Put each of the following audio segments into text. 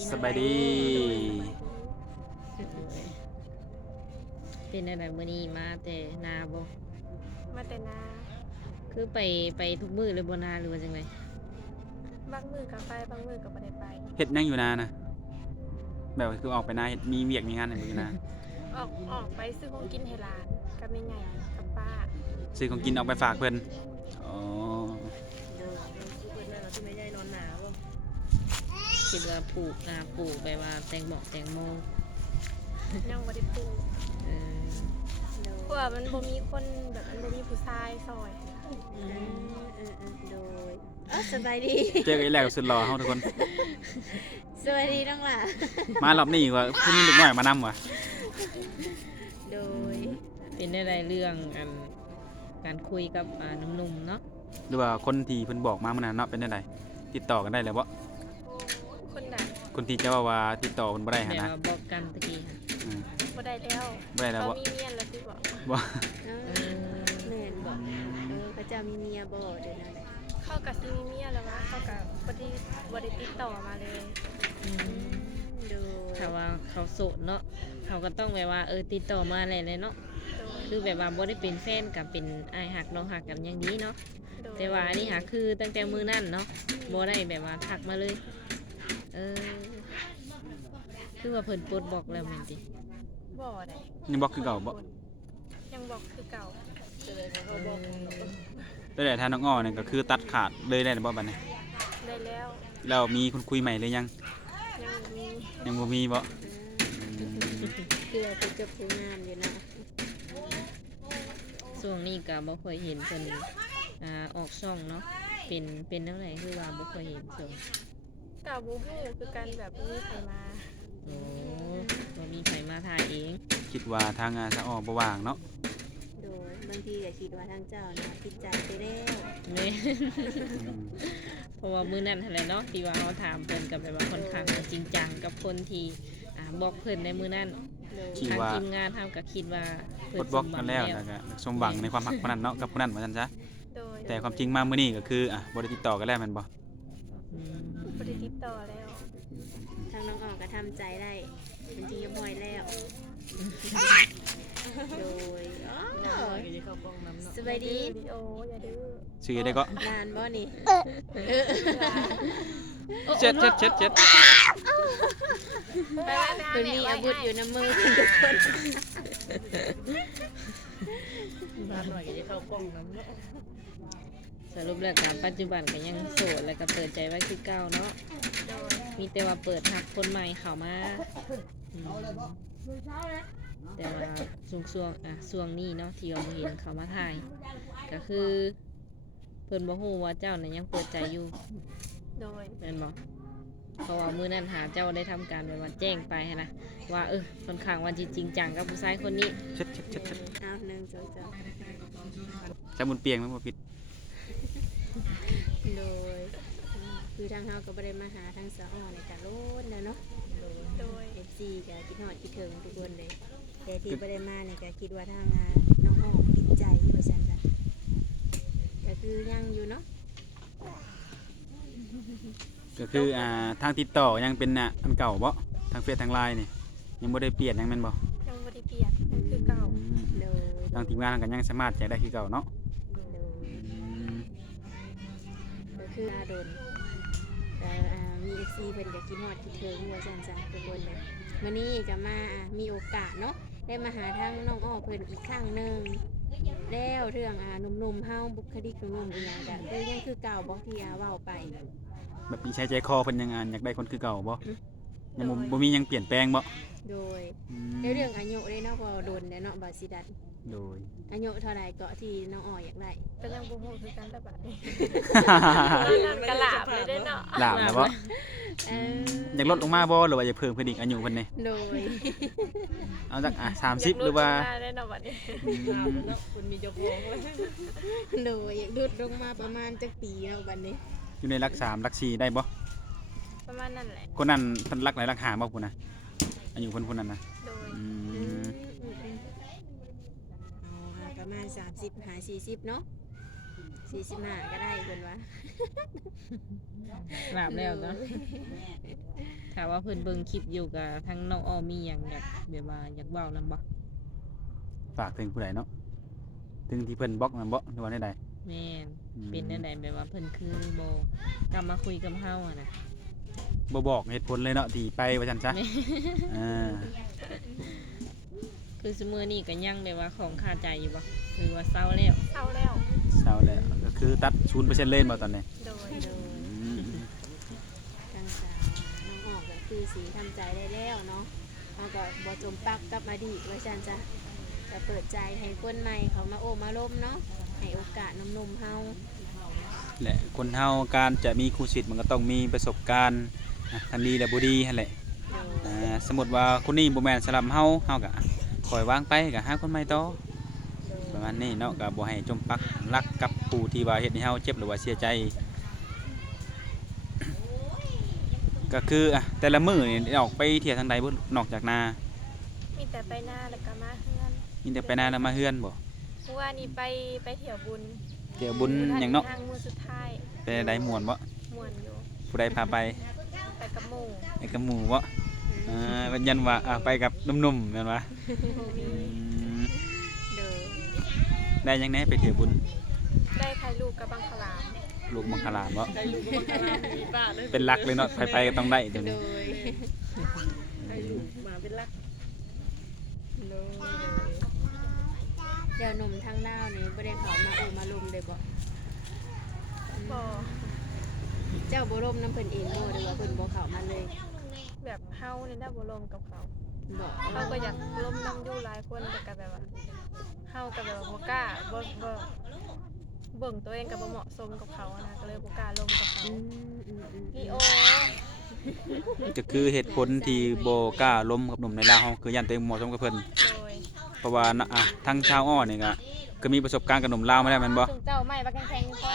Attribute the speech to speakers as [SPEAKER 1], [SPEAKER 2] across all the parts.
[SPEAKER 1] สบายดี
[SPEAKER 2] เป็นอะไรมื้อนี้มาแต่นาบ่
[SPEAKER 3] มาแต่นา
[SPEAKER 2] คือไปทุกมื้อเลยบ่นาหรือว่าจังได๋
[SPEAKER 3] บางมือกับไปบางมือกับบ่ได้ไป
[SPEAKER 1] เฮ็ดหยังอยู่นานะแบบคือออกไปนาเฮ็ดมีเวียกมีงานอะไรอยู่นา
[SPEAKER 3] ออกไปซื้อของกินให้หลานกับแม่ใหญ่กับป้า
[SPEAKER 1] ซื้อของกินออกไปฝากเพิ่นอ๋อ
[SPEAKER 2] คิดว่าปลูกนาปลูกไปว่าแตงโม
[SPEAKER 3] ยังบ่ได้ปลูก
[SPEAKER 2] เออ
[SPEAKER 3] เพราะว่ามันบ่มีคนแบบมันบ่มีผู้ชายซอย
[SPEAKER 4] โดยสบายดี
[SPEAKER 1] เจอกันอีกแล้วสุดหล่อเฮาทุกคน
[SPEAKER 4] สวัสดีน้องหล่ะ
[SPEAKER 1] มารอบนี้ว่าเพิ่นมีเด็กน้อยมานำว่ะ
[SPEAKER 4] โดย
[SPEAKER 2] เป็นได้เรื่องการคุยกับหนุ่มๆเนาะ
[SPEAKER 1] หรือว่าคนที่เพิ่นบอกมามื้อนั้นเนาะเป็นจังไดติดต่อกันได้แล้วบ่
[SPEAKER 3] คนใด
[SPEAKER 1] คนที่จะว่าติดต่อเพิ่นบ่ได้หั่นนะ
[SPEAKER 2] บอกกันตะกี้ค่ะ
[SPEAKER 3] บ่ได้แล้ว
[SPEAKER 1] บ่ได้แล้วบ่
[SPEAKER 3] มีเมียแล้วสิบ่
[SPEAKER 1] บ่
[SPEAKER 4] แม่นบอกเขาจะมีเมียบ่เดี๋ยวนั้น
[SPEAKER 3] เข้ากับสิมีเมียแล้วว่าเข้ากับบ่ได้ติดต่อมาเลย
[SPEAKER 4] โดย
[SPEAKER 2] ถ้าว่าเขาโสดเนาะเขาก็ต้องแบบว่าติดต่อมาอะไรเลยเนาะคือแบบว่าบ่ได้เป็นแฟนกับเป็นอ้ายฮักน้องฮักกันอย่างนี้เนาะแต่ว่าอันนี้หาคือตั้งแต่มื้อนั้นเนาะบ่ได้แบบว่าทักมาเลยคือว่าเพิ่นปลดบล็อกแล้วแม่นติ
[SPEAKER 3] บ่ได้
[SPEAKER 1] ยังบอกคือเก่าบ่
[SPEAKER 3] ยังบอกคือเก่า
[SPEAKER 1] แต่ถ้าน้องอ้อนี่ก็คือตัดขาดเลยได้บ่บัดนี้
[SPEAKER 3] ได้แล้ว
[SPEAKER 1] แล้วมีคนคุยใหม่หรือยัง
[SPEAKER 3] ยังบ่มี
[SPEAKER 1] ยังบ่มีบ่
[SPEAKER 4] คือเราไปเกือบงานอยู่นะ
[SPEAKER 2] ช่วงนี้ก็บ่ค่อยเห็นเพิ่นออกช่องเนาะเป็นจังไดคือว่าบ่ค่อยเห็นช่วง
[SPEAKER 3] ก็บ่ฮู้คือกันแบบบ่มีใครมา
[SPEAKER 2] โอ้บ่มีใครมาถ่ายเอง
[SPEAKER 1] คิดว่าทางสะอ้อบ่ว่างเนาะ
[SPEAKER 4] โดยบางทีก็คิดว่าทางเจ้านะติดใจไปแล้ว
[SPEAKER 2] นี่เพราะว่ามื้อนั้นหั่นแหละเนาะที่ว่าเฮาถามเพิ่นก็แบบว่าค่อนข้างจริงจังกับคนที่บอกเพิ่นในมื้อนั้นทางทีมงานทำก็คิดว่า
[SPEAKER 1] เพิ่นบล็อกกันแล้วแล้วก็สมหวังในความรักคนนั้นเนาะกับคนนั้นว่าซั่นซะแต่ความจริงมามื้อนี้ก็คือบ่ได้ติดต่อกันแล้วแม่นบ่
[SPEAKER 3] บ่ได้ติดต่อแล้ว
[SPEAKER 4] ทางน้องออกก็ทำใจได้เป็นจริงยมพอยแล้วโดยสบายดี
[SPEAKER 3] โอ้อย่าดื้อ
[SPEAKER 1] ชื่อได้ก็
[SPEAKER 4] นานบ่นี่
[SPEAKER 1] เจ็ด
[SPEAKER 4] ตัวนี้อาวุธอยู่ในมือทุกคน
[SPEAKER 2] บ้านหน่อยก็จะเข้ากล้องน้ำเนาะสรุปแล้วการปัจจุบันก็ยังโสดแล้วก็เปิดใจไว้คือเก่าเนาะมีแต่ว่าเปิดหักคนใหม่เข้ามาแต่ว่าช่วงนี้เนาะที่เราเห็นเขามาถ่ายก็คือเพิ่นบ่ฮู้ว่าเจ้าน่ะยังเปิดใจอยู่
[SPEAKER 3] โดย
[SPEAKER 2] แม่นบ่เพราะว่ามื้อนั้นหาเจ้าได้ทำการแบบว่าแจ้งไปนะว่าค่อนข้างว่าจริงจังกับผู้ชายคนนี้
[SPEAKER 1] เช็ด
[SPEAKER 4] เอา1 2
[SPEAKER 1] จะมุนเปียงมั้ยบ่ผิด
[SPEAKER 4] โดยคือทางเฮาก็บ่ได้มาหาทางสะอ้อในกะโลนแล้วเนาะโดย FC ก็คิดฮอดคิดถึงทุกคนเลยแต่ที่บ่ได้มาเนี่ยก็คิดว่าทางน้องอ้อติดใจอยู่ว่าซั่นจ้ะก็คือยังอยู่เนาะ
[SPEAKER 1] ก็คือทางติดต่อยังเป็นอันเก่าบ่ทางเฟซทาง LINE นี่ยังบ่ได้เปลี่ยนยังแม่นบ่
[SPEAKER 3] ยังบ่ได้เปลี่ยนยังคือเก่า
[SPEAKER 1] ทางทีมงานก็ยังสามารถจะได้คือเก่าเนาะ
[SPEAKER 4] ก็คือโดนแต่มี FC เพิ่นก็คิดฮอดคิดถึงว่าซั่นจ้ะทุกคนเลยวันนี้ก็มามีโอกาสเนาะได้มาหาทางน้องอ้อเพิ่นอีกครั้งนึงแล้วเรื่องหนุ่มๆเฮาบุคลิกหนุ่มๆอีหยังก็คือยังคือเก่าบ่ที่เว้าไป
[SPEAKER 1] แบบมีใช้ใจคอเพิ่นยังอยากได้คนคือเก่าบ่ยังบ่มียังเปลี่ยนแปลงบ่
[SPEAKER 4] โดยในเรื่องอายุได้เนาะพอโดนได้เนาะบ่สิดัด
[SPEAKER 1] โดย
[SPEAKER 4] อายุเท่าใดก็ที่น้องอ้ออยากได้
[SPEAKER 3] ก็ยังบ่ฮู้คือกันแต่บัดนี้นั่นก็หลาบเลยเด้เนาะ
[SPEAKER 1] หลาบแล้วบ่อยากลดลงมาบ่หรือว่าอยากเพิ่มเพิ่นอีกอายุเพิ่นนี่
[SPEAKER 4] โดย
[SPEAKER 1] เอาจัก30หรือว่า
[SPEAKER 3] ได้เนาะบัดนี้
[SPEAKER 2] เนาะคุณมียกวงเลย
[SPEAKER 4] โดยอยากลดลงมาประมาณจักปีเนาะบัดนี้
[SPEAKER 1] อยู่ในหลัก3หลัก4ได้บ่
[SPEAKER 3] ประมาณนั้นแหละ
[SPEAKER 1] คนนั้นเพิ่นหลักไหนหลัก5บ่พุ่นน่ะอายุเพิ่นนั้นน่ะ
[SPEAKER 3] โดย
[SPEAKER 4] ประมาณ30-40เนาะ45ก็ได้เพิ่นว่า
[SPEAKER 2] หลาบแล้วเนาะถ้าว่าเพิ่นเบิ่งคลิปอยู่กับทั้งน้องอ้อมีหยังอยากแบบว่าอยากเว้านำบ่
[SPEAKER 1] ฝากถึงผู้ใดเนาะถึงที่เพิ่นบล็อกมันบ่หรือว่าใด
[SPEAKER 2] แม่น
[SPEAKER 1] อืม
[SPEAKER 2] เป็นจังไดแบบว่าเพิ่นคือบ่กลับมาคุยกับเฮาอะนะ
[SPEAKER 1] บ่บอกเหตุผลเลยเนาะที่ไปว่าซั่นซะ
[SPEAKER 2] แม่
[SPEAKER 1] อ่า
[SPEAKER 2] คือซุมื้อนี้ก็ยังแบบว่าของคาใจอยู่บ่หรือว่าเศร้าแล้ว
[SPEAKER 3] เศร้าแล้ว
[SPEAKER 1] เศร้าแล้วก็คือตัด 0% เลยบ่ตอนนี้
[SPEAKER 3] โดย
[SPEAKER 4] โดย
[SPEAKER 1] อืม
[SPEAKER 4] ทางสาวน้องออกก็คือสีทำใจได้แล้วเนาะเขาก็บ่จมปักกับอดีตว่าซั่นจ้ะจะเปิดใจให้คนใหม่เขามาโอ้มาล้มเนาะให้โอกาสหนุ่มๆเฮา
[SPEAKER 1] และคนเฮาการจะมีคู่ชีวิตมันก็ต้องมีประสบการณ์ทั้งดีและบ่ดีนั่นแหละ
[SPEAKER 4] โดย
[SPEAKER 1] สมมุติว่าคนนี้บ่แม่นสำหรับเฮาก็ปล่อยวางไปก็หาคนใหม่ต่อประมาณนี้เนาะก็บ่ให้จมปักรักกับผู้ที่ว่าเฮ็ดให้เฮาเจ็บหรือว่าเสียใจ ก็คือแต่ละมื้อนี่ได้ออกไปเที่ยวทางใดบ่นอกจากนา
[SPEAKER 3] มีแต่ไปหน้าแล้วก็มาเฮือน
[SPEAKER 1] มีแต่ไปนาแล้วมาเฮือนบ่
[SPEAKER 3] เมื่อวานนี้ไปเที่ยวบุญ
[SPEAKER 1] เที่ยวบุญหยังเนาะ
[SPEAKER 3] ทางมื้อสุดท้าย
[SPEAKER 1] ไปได้ม่วนบ่
[SPEAKER 3] ม่วนอยู่
[SPEAKER 1] ผู้ใดพาไป
[SPEAKER 3] ไปกับหมู่
[SPEAKER 1] ไปกับหมู่บ่เป็นยันว่าไปกับหนุ่มๆแม่นบ่
[SPEAKER 3] บ่มี
[SPEAKER 4] โดย
[SPEAKER 1] ได้หยังแหน่ไปเที่ยวบุญ
[SPEAKER 3] ได้ถ่ายรูปกับบังคลาม
[SPEAKER 1] ลูกมังคลาบ่
[SPEAKER 2] ได้ลูกก็มามีบ้าเลย
[SPEAKER 1] เป็นหลักเลยเนาะไปก็ต้องได้เดี๋ยว
[SPEAKER 4] โด
[SPEAKER 1] นี้
[SPEAKER 4] ย
[SPEAKER 2] ได้ลูกมาเป็นลัก
[SPEAKER 4] โดยเดี๋ยวหนุ่มทางลาวนี่บ่ได้เขามาโอ้มาลุมเลยบ่
[SPEAKER 3] บ่
[SPEAKER 4] เจ้าบ่ร่มน้ำเพิ่นเองบ่หรือว่าเพิ่นบ่เข้ามาเลย
[SPEAKER 3] แบบเฮานี่ได้บ่ลมกับเขา
[SPEAKER 4] บ่
[SPEAKER 3] เฮาก็อยากล้มน้ำอยู่หลายคนแต่ก็แบบว่าเฮาก็แบบว่าบ่กล้าบ่เบิ่งตัวเองก็บ่เหมาะสมกับเขานะก็เลยบ่กล้าล้มกับเขา
[SPEAKER 4] อืม
[SPEAKER 3] ลีโอ
[SPEAKER 1] ก็คือเหตุผลที่บ่กล้าล้มกับหนุ่มในลาวเฮาคือยันตัวเองบ่เหมาะสมกับเพิ่น
[SPEAKER 3] โดย
[SPEAKER 1] เพราะว่าทั้งชาวอ้อนี่ก็มีประสบการณ์กับหนุ่มลาวมาแล้วแม่นบ่
[SPEAKER 3] จุงเจ้าไม้บักแข็งๆอยู่ก่อน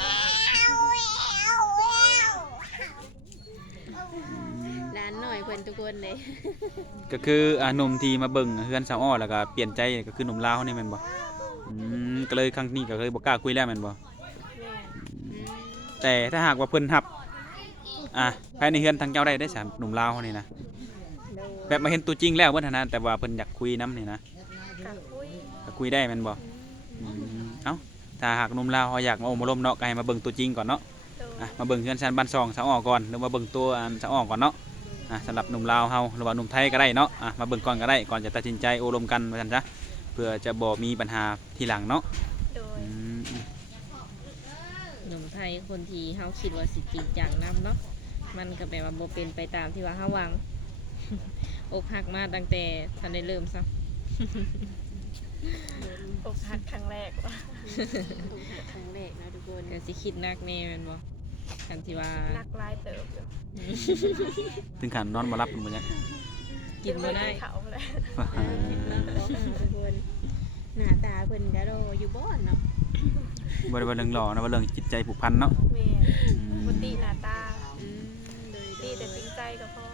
[SPEAKER 4] ร้านหน่อยเพิ่นทุกคนเลย
[SPEAKER 1] ก็คือหนุ่มที่มาเบิ่งเฮือนชาวอ้อแล้วก็เปลี่ยนใจก็คือหนุ่มลาวนี่แม่นบ่ก็เลยครั้งนี้ก็เลยบ่กล้าคุยแล้วแม่นบ่
[SPEAKER 3] แม่
[SPEAKER 1] แต่ถ้าหากว่าเพิ่นรับภายในเฮือนทางเจ้าได้3หนุ่มลาวนี่นะ
[SPEAKER 4] โดย
[SPEAKER 1] แบบมาเห็นตัวจริงแล้วเบิ่นหั่นนะแต่ว่าเพิ่นอยากคุยนํนี่นะ
[SPEAKER 3] กับคุย
[SPEAKER 1] ก็คุยได้แม่นบ่เอ้าถ้าหากหนุ่มลาวเขาอยากมาโอ้มาล้มเนาะก็ให้มาเบิ่งตัวจริงก่อนเนาะ
[SPEAKER 3] โดย
[SPEAKER 1] มาเบิ่งเฮือนชั้นบ้านซองสาวอ้อก่อนหรือมาเบิ่งตัวสาวอ้อก่อนเนาะสำหรับหนุ่มลาวเฮาหรือว่าหนุ่มไทยก็ได้เนาะมาเบิ่งก่อนก็ได้ก่อนจะตัดสินใจโอ้ลมกันว่าซั่นซะเพื่อจะบ่มีปัญหาทีหลังเนาะ
[SPEAKER 3] โดย
[SPEAKER 2] หนุ่มไทยคนที่เฮาคิดว่าสิจริงจังนำเนาะมันก็แบบว่าบ่เป็นไปตามที่ว่าเฮาหวัง อกหักมาตั้งแต่ทันได้เริ่มซะ
[SPEAKER 3] อกหักครั้งแรกว่ะ
[SPEAKER 4] ถูกหักครั้งแรกนะทุกคน
[SPEAKER 2] ก็สิคิดหนักแน่แม่นบ่คันที่ว่า
[SPEAKER 3] นักลายเติบอยู่
[SPEAKER 1] ถึงขั้นนอนบ่หลับพุ่นบ่เนี่ย
[SPEAKER 2] กินบ่ได้
[SPEAKER 3] เขาเลย
[SPEAKER 4] ทุกคนหน้าตาเพิ่นก็รออยู่บ่เนาะ
[SPEAKER 1] บ่ได้ว่าเรื่องหล่อนะว่าเรื่องจิตใจผูกพันเนาะ
[SPEAKER 3] แม่ปกติหน้าตา
[SPEAKER 4] อืมโดย
[SPEAKER 3] ดีแต่จริงใจกับพ่อ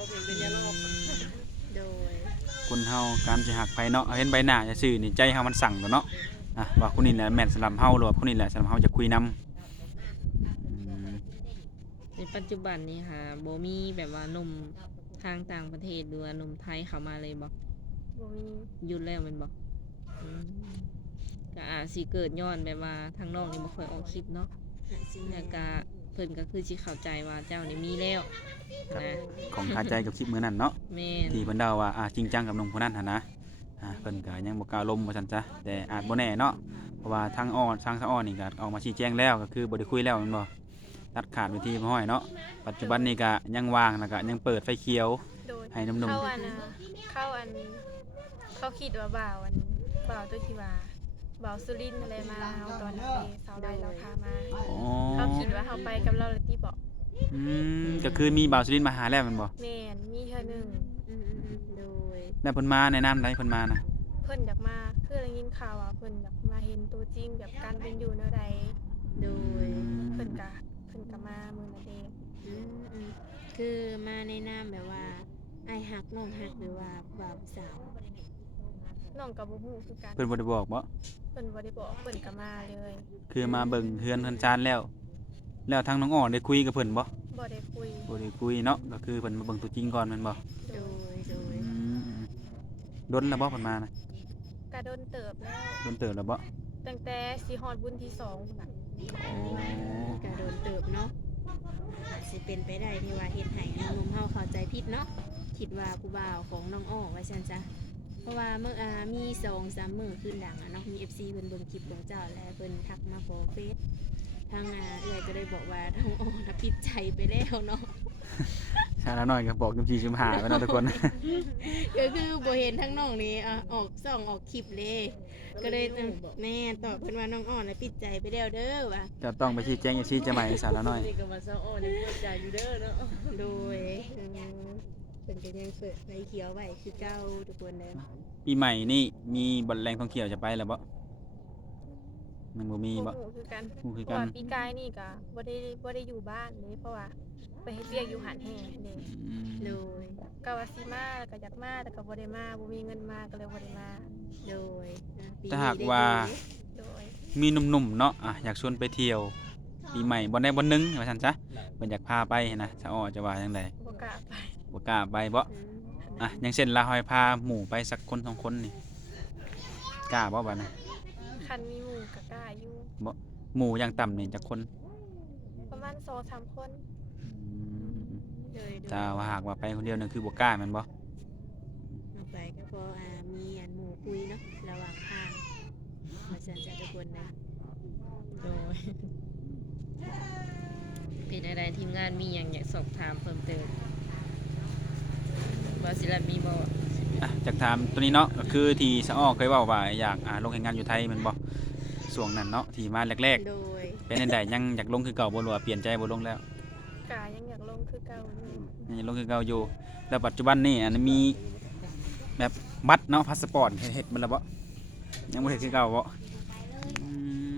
[SPEAKER 4] โดย
[SPEAKER 1] คนเฮาการสิหักไผเนาะเห็นใบหน้าซื่อๆนี่ใจเฮามันสั่งตัวเนาะว่าคนนี้แหละแม่นสำหรับเฮาหรือว่าคนนี้แหละสำหรับเฮาจะคุยนํ
[SPEAKER 2] ในปัจจุบันนี้ค่ะบ่มีแบบว่าหนุ่มทางต่างประเทศหรือว่าหนุ่มไทยเข้ามาเลยบ่
[SPEAKER 3] บ่มี
[SPEAKER 2] หยุดแล้วแม่นบ่อืมก็อาจสิเกิดย้อนแบบว่าทางน้องนี่บ่ค่อยออกคลิปเนาะ
[SPEAKER 4] สิ
[SPEAKER 2] แล้วก็เพิ่นก็คือสิเข้าใจว่าเจ้านี่มีแล้วนะ
[SPEAKER 1] ของคาใจกับคลิปมื้อนั้นเนาะ
[SPEAKER 2] แม่น
[SPEAKER 1] ที่เพิ่นเดาว่าจริงจังกับหนุ่มคนนั้นหั่นนะเพิ่นก็ยังบ่กล้าลมว่าซั่นซะแต่อาจบ่แน่เนาะเพราะว่าทางทางสะอ้อนี่ก็ออกมาชี้แจงแล้วก็คือบ่ได้คุยแล้วแม่นบ่ตัดขาดไปที่บ่ห้อยเนาะปัจจุบันนี้ก็ยังว่างแล้วก็ยังเปิดไฟเขียว
[SPEAKER 3] โดย
[SPEAKER 1] ให้หนุ่ม
[SPEAKER 3] เข้าอันเขาคิดว่าบ่าวตัวที่ว่าบ่าวสุรินทร์อะไรมาเอาตอนนั้นไปสาวไร่เราพามา
[SPEAKER 1] ๆอ๋อ
[SPEAKER 3] เขาคิดว่าเขาไปกับเราเลยที่บอก
[SPEAKER 1] ก็คือมีบ่าวสุรินทร์มาหาแล้วแม่นบ่
[SPEAKER 3] แม่นมีเธอหนึ่ง
[SPEAKER 4] โดย
[SPEAKER 1] แล้วเพิ่นมาในนามใดเพิ่นมานะ
[SPEAKER 3] เพิ่นอยากมาคือได้ยินข่าวว่าเพิ่นอยากมาเห็นตัวจริงแบบการเป็นอยู่แนวใด
[SPEAKER 4] โดย
[SPEAKER 3] เพิ่นก็มามื้อนั้นเอง
[SPEAKER 4] คือมาในนามแบบว่าไอ้ฮักน้องฮักหรือว่าบ่าวสาว
[SPEAKER 3] น้องก็บ่ฮู้คือกัน
[SPEAKER 1] เพิ่นบ่ได้บอกบ่
[SPEAKER 3] เพิ่นบ่ได้บอกเพิ่นก็มาเลย
[SPEAKER 1] คือมาเบิ่งเฮือนเฮือนชานแล้วแล้วทางน้องอ้อได้คุยกับเพิ่นบ่
[SPEAKER 3] บ่ได้คุย
[SPEAKER 1] บ่ได้คุยเนาะก็คือเพิ่นมาเบิ่งตัวจริงก่อนแม่นบ่
[SPEAKER 4] โดยโดย
[SPEAKER 1] ดนแล้วบ่เพิ่นมานะ
[SPEAKER 3] กะโดนเติบแล้ว
[SPEAKER 1] ดนเติบแล้วบ่
[SPEAKER 3] ตั้งแต่สิฮอดบุญที่2พุ่นน่ะ
[SPEAKER 1] อ๋อ
[SPEAKER 4] ก็โดนเติบเนาะอาจสิเป็นไปได้ที่ว่าเฮ็ดให้หนุ่มๆเฮาเข้าใจผิดเนาะคิดว่าผู้บ่าวของน้องอ้อว่าซั่นจ้ะเพราะว่าเมื่อมี2-3มื้อคืนดังเนาะมี FC เพิ่นเบิ่งคลิปของเจ้าแล้วเพิ่นทักมาขอเฟซทางเอื้อยก็เลยบอกว่าน้องอ้อน่ะผิดใจไปแล้วเนาะ
[SPEAKER 1] ชาละน้อยก็บอกจำจีจำหาไว้เนาะทุกคน
[SPEAKER 4] ก็คือบ่เห็นทั้งน้องนี่ออกส่องออกคลิปเลยก็เลยแม่ตอบเพิ่นว่าน้องอ้อน่ะปิดใจไปแล้วเด้อว่ะ
[SPEAKER 1] จะต้องไปชี้แจงชี้จะใหม่ชาละน้อย
[SPEAKER 2] นี่ก็มาเศร้าอ้อนยังเปิดใจอยู่เด้อเนาะ
[SPEAKER 4] โดยเพิ่นก็ยังเปิดไฟเขียวไว้คือเก่าทุกคนเด้อ
[SPEAKER 1] ปีใหม่นี่มีบ่อนแรงท่องเที่ยวจะไปแล้วบ่มันบ่มีบ่
[SPEAKER 3] โอ้โหคือกัน
[SPEAKER 1] ฮู้คือ
[SPEAKER 3] เพ
[SPEAKER 1] กั
[SPEAKER 3] ราะ
[SPEAKER 1] น
[SPEAKER 3] ว่าปีกายนี่ก็บ่ได้อยู่บ้านเลยเพราะว่าไปเฮ็ดเวียกอยู่หาดแห่เด้
[SPEAKER 4] โดย
[SPEAKER 3] ก็ว่าสิมาแล้วก็อยากมาแต่ก็บ่ได้มาบ่มีเงินมาก็เลยบ่ได้มา
[SPEAKER 4] โดยปี
[SPEAKER 1] ถ้า
[SPEAKER 4] นี้
[SPEAKER 1] หากว่า
[SPEAKER 3] โดย
[SPEAKER 1] มีหนุ่มๆเนาะอยากชวนไปเที่ยว ปีใหม่บ่ได้บ่นึงว่าซั่นซะเพิ่นอยากพาไปนะชาอ้อจะว่าจังได
[SPEAKER 3] บ่กล้าไป
[SPEAKER 1] บ่กล้าไปบ่
[SPEAKER 4] อืม
[SPEAKER 1] อย่างเช่นลาหอยพาหมู่ไปสักคนสองคนนี่กล้าบ่บัดนี้
[SPEAKER 3] คันมีหมู่ก็กล้าอยู่
[SPEAKER 1] หมู่อย่างต่ำนี่จักคน
[SPEAKER 3] ประมาณ2-3คน
[SPEAKER 4] โดย
[SPEAKER 1] ถ้าว่าหากว่าไปคนเดียวนี่คือบ่กล้าแม่นบ่
[SPEAKER 4] ลงไปก็พอมีอันหมู่คุยเนาะระหว่างทางว่าซั่นจ้ะทุกคนนะ
[SPEAKER 2] โดยเป็นอะไรทีมงานมีอย่างอยากสอบถามเพิ่มเติมว่าศิลปมีบ่
[SPEAKER 1] จากถามตัวนี้เนาะก็คือที่สะอ้อเคยเว้าว่าอยากลงแข่งงานอยู่ไทยแม่นบ่ช่วงนั้นเนาะที่มาแรก
[SPEAKER 4] โดย
[SPEAKER 1] ๆเป็นจังไดยังอยากลงคือเก่าบ่หรือว่าเปลี่ยนใจบ่ลงแล้ว
[SPEAKER 3] กายังอยากลงคือเก่าอยู่
[SPEAKER 1] ยังอยากลงคือเก่าอยู่แล้วปัจจุบันนี่อันมีแบบบัตรเนาะพาสปอร์ตเฮ็ดมันแล้วบ่ยังบ่เฮ็ดคือเก่าบ่อืม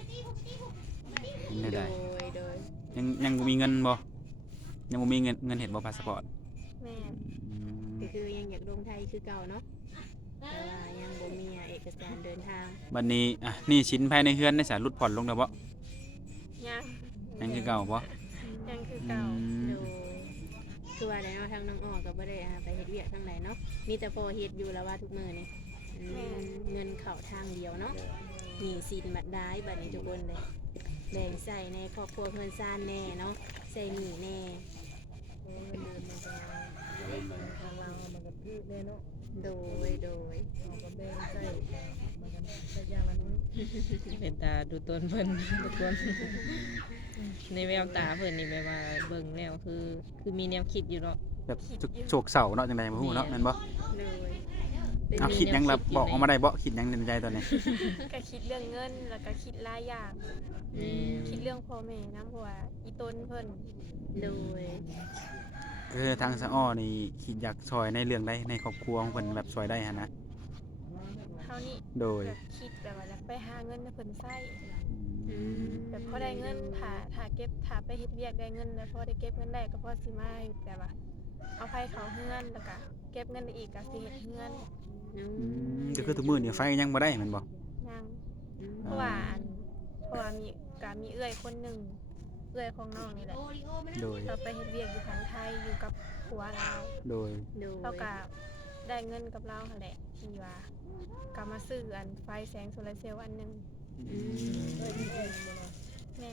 [SPEAKER 1] เป็น
[SPEAKER 4] โด
[SPEAKER 1] ได้
[SPEAKER 4] ยโดย
[SPEAKER 1] ยังบ่มีเงินบ่ยังบ่มีเงินเฮ็ดบ่พาสปอร์ต
[SPEAKER 3] แม่น
[SPEAKER 4] ก็คือยังอยากลงไทยคือเก่าเนาะแต่ว่ายังบ่มีเอกสารเดินทาง
[SPEAKER 1] บัดนี้หนี่สินภายในเฮือนได้สารุดผ่อนลงแล้วบ่
[SPEAKER 3] ยัง
[SPEAKER 1] ยังคือเก่าบ่
[SPEAKER 3] ยังคือ
[SPEAKER 1] อื
[SPEAKER 3] เก่า
[SPEAKER 1] ม
[SPEAKER 4] โดยคือว่าแล้วทางน้องอ้อก็บ่ได้ไปเฮ็ดเวียกทางไหนเนาะมีแต่พอเฮ็ดอยู่แล้วว่าทุกมื้อนี่เงินเข้าทางเดียวเนาะหนี้สินบัดได้บัดนี้ทุกคนเลยแบ่งใส่ในครอบครัวเพิ่นซ่านแน่เนาะใส่หนี้แน่
[SPEAKER 2] ทางเรามันก็คือแน่เนาะ
[SPEAKER 4] โดยโดย
[SPEAKER 2] เราก็แบ่งใส่มันก็สักอย่างละน้อยเป็นตาดูต้นเพิ่นทุกคนในแววตาเพิ่นนี่แบบว่าเบิ่งแล้วคือมีแนวคิดอยู่เนาะ
[SPEAKER 1] แบบโศกเศร้าเนาะจังไดบ่ฮู้เนาะแม่นบ่
[SPEAKER 4] โดย
[SPEAKER 1] เอาคิดหยังล่ะบอกออกมาได้บ่คิดหยังในใจตอนนี้
[SPEAKER 3] ก็คิดเรื่องเงินแล้วก็คิดหลายอย่าง
[SPEAKER 4] อืม
[SPEAKER 3] คิดเรื่องพ่อแม่นํเพราะว่าอีต้นเพิ่น
[SPEAKER 4] โดย
[SPEAKER 1] คือทางสะอ้อนี่คิดอยากช่วยในเรื่องใดในครอบครัวของเพิ่นแบบช่วยได้หั่นนะ
[SPEAKER 3] เท่านี้
[SPEAKER 1] โดย
[SPEAKER 3] แบบคิดแบบว่าอยากไปหาเงินให้เพิ่นใช้
[SPEAKER 4] อืม
[SPEAKER 3] แบบพอได้เงินถ้าเก็บถ้าไปเฮ็ดเวียกได้เงินแล้วพอได้เก็บเงินได้ก็พอสิมาอยู่แต่ว่าเอาไผเขาเฮือนแล้วก็เก็บเงินได้อีกก็สิเฮ็ดเฮือน
[SPEAKER 4] อืม
[SPEAKER 1] ก็คือทุกมื้อนี่ไฟยังบ่ได้แม่นบ่
[SPEAKER 3] ยัง
[SPEAKER 4] อืม
[SPEAKER 3] เพราะว่ามีเอื้อยคนหนึงเอื้อยของน้องนี่แหละ
[SPEAKER 1] โดย
[SPEAKER 3] เราไปเฮ็ดเวียกอยู่ทางไทยอยู่กับผัวเรา
[SPEAKER 1] โดย
[SPEAKER 4] โดย
[SPEAKER 3] เราก็ได้เงินกับเราหั่นแหละที่ว่าก็มาซื้อไฟแสงโซลาร์เซลล์อันหนึง
[SPEAKER 4] อืม
[SPEAKER 3] แม่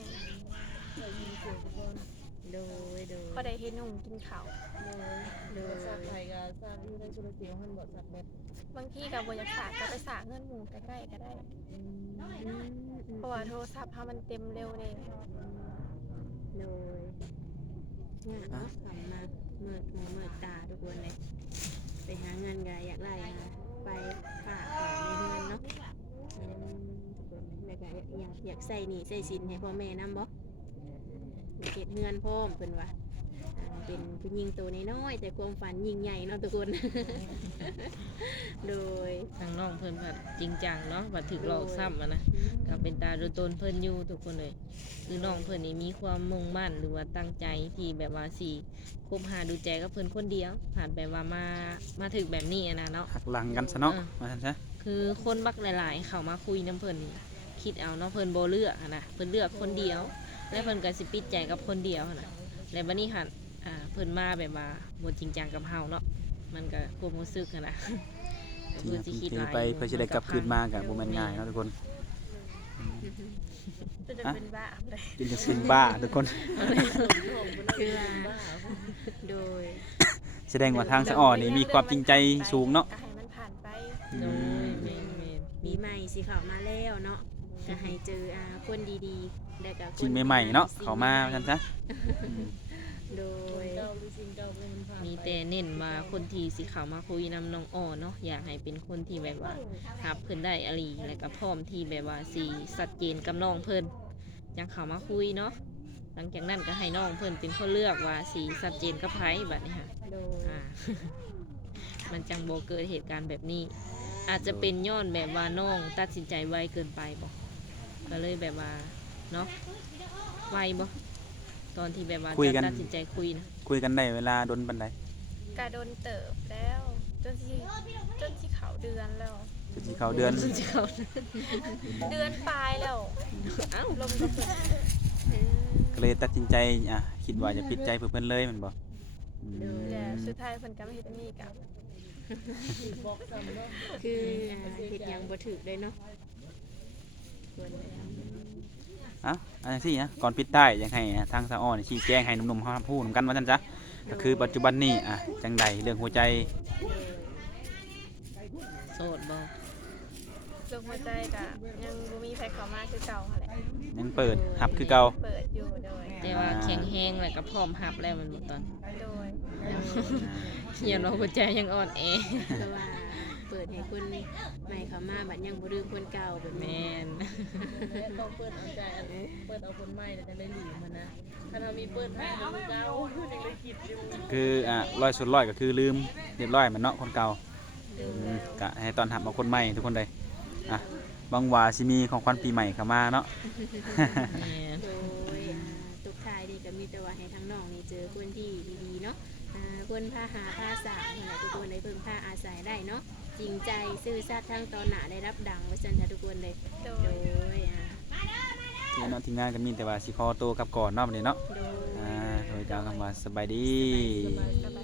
[SPEAKER 4] โดยโดย
[SPEAKER 3] พอได้เฮ็ดนุ่งกินข้าว
[SPEAKER 4] โดย
[SPEAKER 2] สักไทยก็สร้างอยู่ในสุรเสียวมันบ่สักแบบ
[SPEAKER 3] บางทีก็บ่อยากฝากก็ไปฝากเงินหมู่ใกล้ๆก็ได้ เพราะว่าโทรศัพท์เฮามันเต็มเร็วเด้
[SPEAKER 4] โดยเนี่ยเนาะกลับมาเมื่อหูเมื่อตาทุกคนเลยไปหาเงินก็อยากไล่ไปฝากของในเงินเนาะทุกคนแล้วก็อยากใส่หนี้ใส่สินให้พ่อแม่นำบ่อยากเก็บเงินพร้อมเพิ่นว่าเป็นผู้หญิงตัวน้อยๆแต่ความฝันยิ่งใหญ่เนาะทุกคน โดย
[SPEAKER 2] ทางน้องเพิ่นแบบจริงจังเนาะบัดถึกหลอกซ้ำอะนะก็เป็นตาดูต้นเพิ่นอยู่ทุกคนเลยคือน้องเพิ่นนี่มีความมุ่งมั่นหรือว่าตั้งใจที่แบบว่าสิคบหาดูใจกับเพิ่นคนเดียว ผ่านแบบว่ามาถึกแบบนี้อะนะเนาะ
[SPEAKER 1] หักหลังกันซะเนาะว่าซั่นซะ
[SPEAKER 2] คือคนบักหลายๆ เข้ามาคุยน้ำเพิ่นนี่คิดเอาเนาะเพิ่นบ่เลือกอะนะเพิ่นเลือกคนเดียวแล้วเพิ่นก็สิปิดใจกับคนเดียวหั้นน่ะแล้วบัดนี้หันเพิ่นมาแบบว่าบ่จริงจังกับเฮาเนาะมันก็ความรู้สึกหั้นน่ะ
[SPEAKER 1] ที่
[SPEAKER 2] เพิ่นสิคิดหลาย
[SPEAKER 1] ไปเพื่อจะได้กลับคืนมากับบ่แม่นง่ายเนาะทุกคน
[SPEAKER 3] จะเป็นบ้าเลย
[SPEAKER 1] จนจะสิ้นบ้าทุกคน
[SPEAKER 4] คือว่าโดย
[SPEAKER 1] แสดงว่าทางสะอ่อนนี่มีความจริงใจสูงเนาะ
[SPEAKER 3] ก็ให้มันผ่านไป
[SPEAKER 2] โดยแม่น
[SPEAKER 4] ปีใหม่สิเข้ามาแล้วเนาะจะให้เจอคนดีๆแล้วก็คน
[SPEAKER 1] จริงใหม่ๆเนาะเขามาซั่นซะ
[SPEAKER 4] โดย
[SPEAKER 2] ๆมีแต่เน้นมาคนที่สิเข้ามาคุยนำน้องอ้อเนาะอยากให้เป็นคนที่แบบว่ารับเพิ่นได้อหลีแล้วก็พร้อมที่แบบว่าสิชัดเจนกับน้องเพิ่นจังเข้ามาคุยเนาะหลังจากนั้นก็ให้น้องเพิ่นเป็นคนเลือกว่าสิชัดเจนกับไผบัดนี้ค่ะ
[SPEAKER 4] โดย
[SPEAKER 2] มันจังโบเกิดเหตุการณ์แบบนี้ อาจจะเป็นย้อนแบบว่าน้องตัดสินใจไวเกินไปบ่ก็เลยแบบว่าเนาะไวบ่ตอนที่แบบว่า
[SPEAKER 1] คุย
[SPEAKER 2] จะ
[SPEAKER 1] กัน
[SPEAKER 2] ตัดสินใจคุยนะ
[SPEAKER 1] คุยกันได้เวลาดนปานใด
[SPEAKER 3] กาโดนเติบแล้ว จนที่เขาเดือนแล้ว
[SPEAKER 1] จนสิเข้าเดือน
[SPEAKER 2] จะเขา
[SPEAKER 3] เดือนปลายแล้ว
[SPEAKER 2] เอ้า
[SPEAKER 3] ลมก็เปิด
[SPEAKER 1] ก็เลยตัดสินใจคิดว่าจะปิดใจเพิ่นเลยแมันบ่อืม
[SPEAKER 3] แล้วสุดท้ายเพิ่นก็มาเฮ็ดอันนี้กับ
[SPEAKER 4] คือเฮ็ดหยังบ่ถูกเลยเนาะส่วนใด
[SPEAKER 1] อันนี้นะก่อนปิดท้ายอยากให้ทางสะอ่อนชี้แจงให้หนุ่มๆเฮาฮู้นำกันว่าซั่นซะก็คือปัจจุบันนี้จังใดเรื่องหัวใจ
[SPEAKER 2] โสดบ่
[SPEAKER 3] ลมหัวใจก็ยังบ่มีไผเข้ามาคือเก่าหั่นแหละ
[SPEAKER 1] ยังเปิดหับคือเก่า
[SPEAKER 3] เปิดอยู่โดย
[SPEAKER 2] แต่ว่าแข็งแห้งแล้วก็พร้อมรับแล้วมันบ่ตอน
[SPEAKER 3] โดย
[SPEAKER 2] เฮียน้องหัวใจยังอ่อนแอ
[SPEAKER 4] เพราะว่าเปิดให้คนใหม่เข้ามาบัดยังบ่ลืมคนเก่าแบบ
[SPEAKER 2] แม
[SPEAKER 4] นี้
[SPEAKER 2] น
[SPEAKER 5] ต้องเปิดเอาใจเปิดเอาคนใหม่แล้วจะได้หลีมันนะถ้าเรามีเปิดให้เราเก่ายังได้คิดอยู่
[SPEAKER 1] คือร้อยสุดร้อยก็คือลืมเรียบร้อยมันเนาะคนเก่าก็ให้ตอนหับมาคนใหม่ทุกคนเลยบางว่าสิมีของขวัญปีใหม่เข้ามาเนาะ
[SPEAKER 2] แม่น
[SPEAKER 4] โดยทุกทายนี่ก็มีแต่ว่าให้ทั้งน้องนี่เจอคนที่ดีๆเนาะคนพาหาพาสาวนั่นแหละทุกคนได้เพิ่งพาอาศัยได้เนาะจริงใจซื่อสัตย์ทั้งตอนหน้าได้รับดังไว้ซั่นจ้ะทุกคนเลย
[SPEAKER 3] โด
[SPEAKER 4] โด
[SPEAKER 3] ย
[SPEAKER 4] ย
[SPEAKER 1] ที่เนาะทีมงานก็มีแต่ว่าสิขอตัวกลับก่อนเนาะบัดนี้เนาะ
[SPEAKER 4] โดย
[SPEAKER 1] โดยเจ้าคำว่าสบายดี
[SPEAKER 3] สบาย